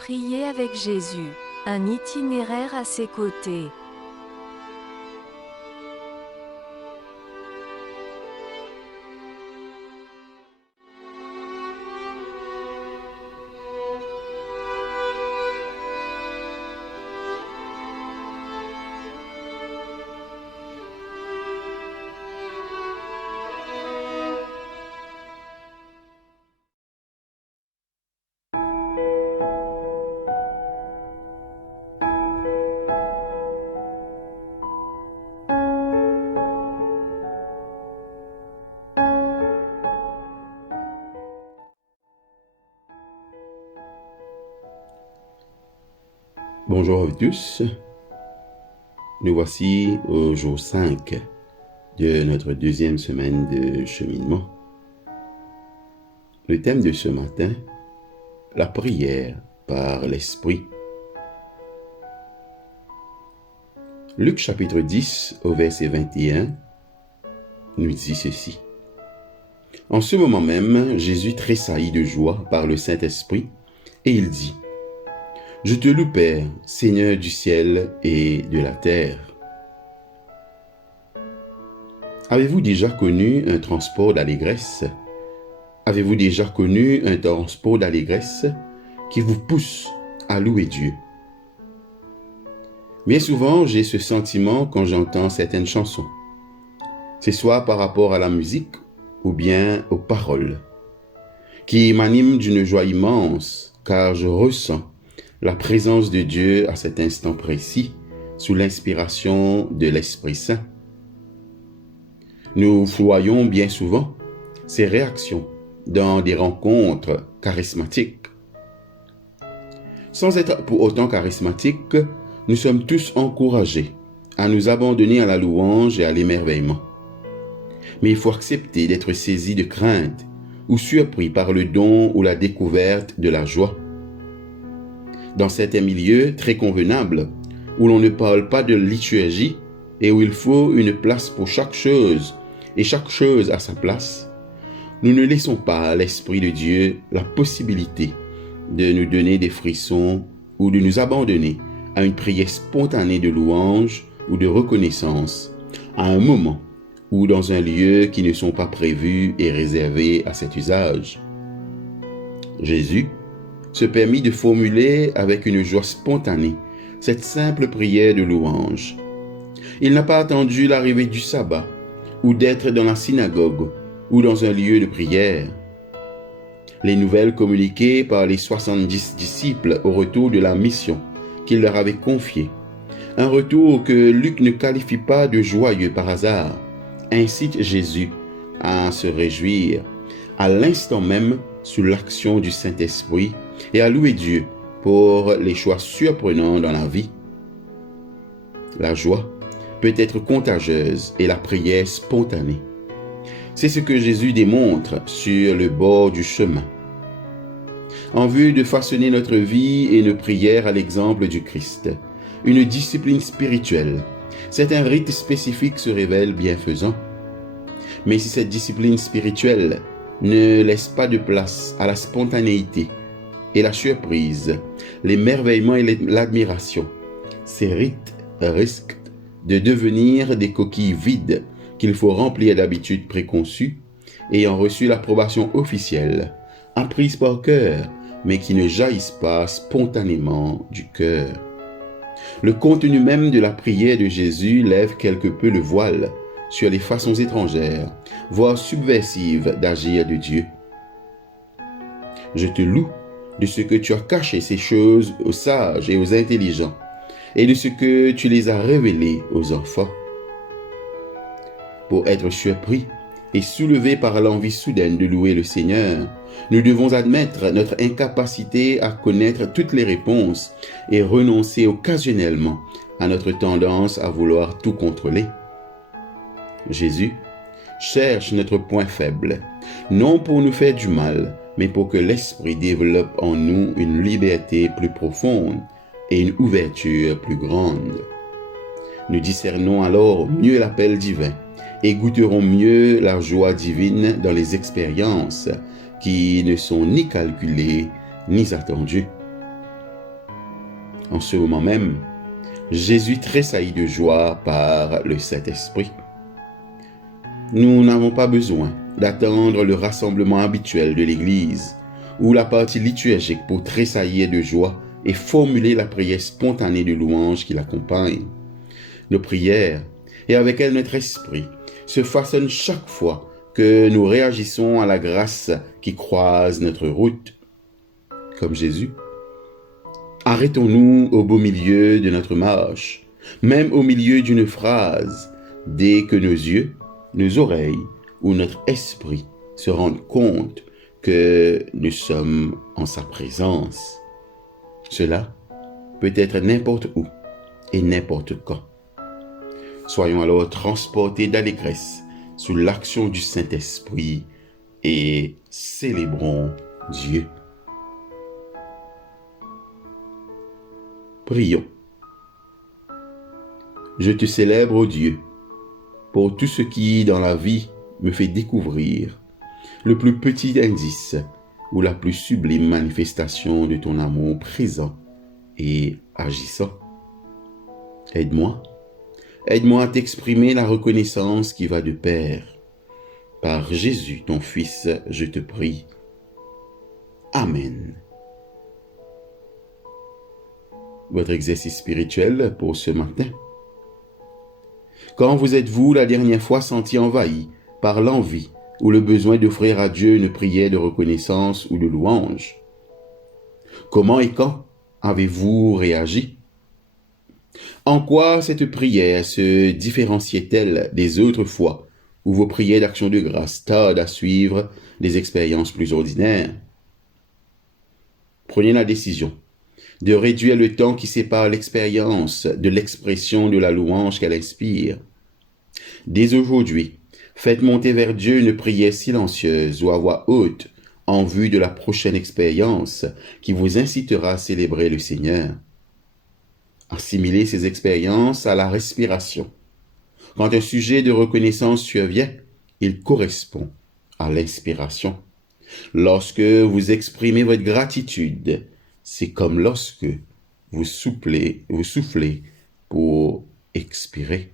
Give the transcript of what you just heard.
Prier avec Jésus, un itinéraire à ses côtés. Bonjour à tous, nous voici au jour 5 de notre deuxième semaine de cheminement. Le thème de ce matin, la prière par l'Esprit. Luc chapitre 10 au verset 21 nous dit ceci. En ce moment même, Jésus tressaillit de joie par le Saint-Esprit et il dit: Je te loue, Père, Seigneur du ciel et de la terre. Avez-vous déjà connu un transport d'allégresse? Avez-vous déjà connu un transport d'allégresse qui vous pousse à louer Dieu? Bien souvent, j'ai ce sentiment quand j'entends certaines chansons. C'est soit par rapport à la musique ou bien aux paroles, qui m'animent d'une joie immense, car je ressens la présence de Dieu à cet instant précis, sous l'inspiration de l'Esprit Saint. Nous voyons bien souvent ces réactions dans des rencontres charismatiques. Sans être pour autant charismatiques, nous sommes tous encouragés à nous abandonner à la louange et à l'émerveillement. Mais il faut accepter d'être saisi de crainte ou surpris par le don ou la découverte de la joie. Dans certains milieux très convenables, où l'on ne parle pas de liturgie et où il faut une place pour chaque chose et chaque chose à sa place, nous ne laissons pas à l'Esprit de Dieu la possibilité de nous donner des frissons ou de nous abandonner à une prière spontanée de louange ou de reconnaissance, à un moment ou dans un lieu qui ne sont pas prévus et réservés à cet usage. Jésus se permit de formuler avec une joie spontanée cette simple prière de louange. Il n'a pas attendu l'arrivée du sabbat, ou d'être dans la synagogue, ou dans un lieu de prière. Les nouvelles communiquées par les 70 disciples au retour de la mission qu'il leur avait confiée, un retour que Luc ne qualifie pas de joyeux par hasard, incitent Jésus à se réjouir, à l'instant même sous l'action du Saint-Esprit, et à louer Dieu pour les choix surprenants dans la vie. La joie peut être contagieuse et la prière spontanée. C'est ce que Jésus démontre sur le bord du chemin. En vue de façonner notre vie et nos prières à l'exemple du Christ, une discipline spirituelle, certains rites spécifiques se révèlent bienfaisants. Mais si cette discipline spirituelle ne laisse pas de place à la spontanéité et la surprise, l'émerveillement et l'admiration, ces rites risquent de devenir des coquilles vides qu'il faut remplir d'habitudes préconçues, ayant reçu l'approbation officielle, apprises par cœur, mais qui ne jaillissent pas spontanément du cœur. Le contenu même de la prière de Jésus lève quelque peu le voile sur les façons étrangères, voire subversives d'agir de Dieu. Je te loue de ce que tu as caché ces choses aux sages et aux intelligents, et de ce que tu les as révélées aux enfants. Pour être surpris et soulevé par l'envie soudaine de louer le Seigneur, nous devons admettre notre incapacité à connaître toutes les réponses et renoncer occasionnellement à notre tendance à vouloir tout contrôler. Jésus cherche notre point faible, non pour nous faire du mal, mais pour que l'Esprit développe en nous une liberté plus profonde et une ouverture plus grande. Nous discernons alors mieux l'appel divin et goûterons mieux la joie divine dans les expériences qui ne sont ni calculées ni attendues. En ce moment même, Jésus tressaillit de joie par le Saint-Esprit. Nous n'avons pas besoin d'attendre le rassemblement habituel de l'Église ou la partie liturgique pour tressaillir de joie et formuler la prière spontanée de louange qui l'accompagne. Nos prières, et avec elles notre esprit, se façonnent chaque fois que nous réagissons à la grâce qui croise notre route. Comme Jésus, arrêtons-nous au beau milieu de notre marche, même au milieu d'une phrase, dès que nos yeux, nos oreilles ou notre esprit se rendent compte que nous sommes en sa présence. Cela peut être n'importe où et n'importe quand. Soyons alors transportés d'allégresse sous l'action du Saint-Esprit et célébrons Dieu. Prions. Je te célèbre, ô Dieu, pour tout ce qui, dans la vie, me fait découvrir le plus petit indice ou la plus sublime manifestation de ton amour présent et agissant. Aide-moi à t'exprimer la reconnaissance qui va de pair. Par Jésus, ton Fils, je te prie. Amen. Votre exercice spirituel pour ce matin. Quand vous êtes-vous la dernière fois senti envahi par l'envie ou le besoin d'offrir à Dieu une prière de reconnaissance ou de louange? Comment et quand avez-vous réagi? En quoi cette prière se différenciait-elle des autres fois où vos prières d'action de grâce tardent à suivre des expériences plus ordinaires? Prenez la décision de réduire le temps qui sépare l'expérience de l'expression de la louange qu'elle inspire. Dès aujourd'hui, faites monter vers Dieu une prière silencieuse ou à voix haute en vue de la prochaine expérience qui vous incitera à célébrer le Seigneur. Assimilez ces expériences à la respiration. Quand un sujet de reconnaissance survient, il correspond à l'inspiration. Lorsque vous exprimez votre gratitude, c'est comme lorsque vous soufflez pour expirer.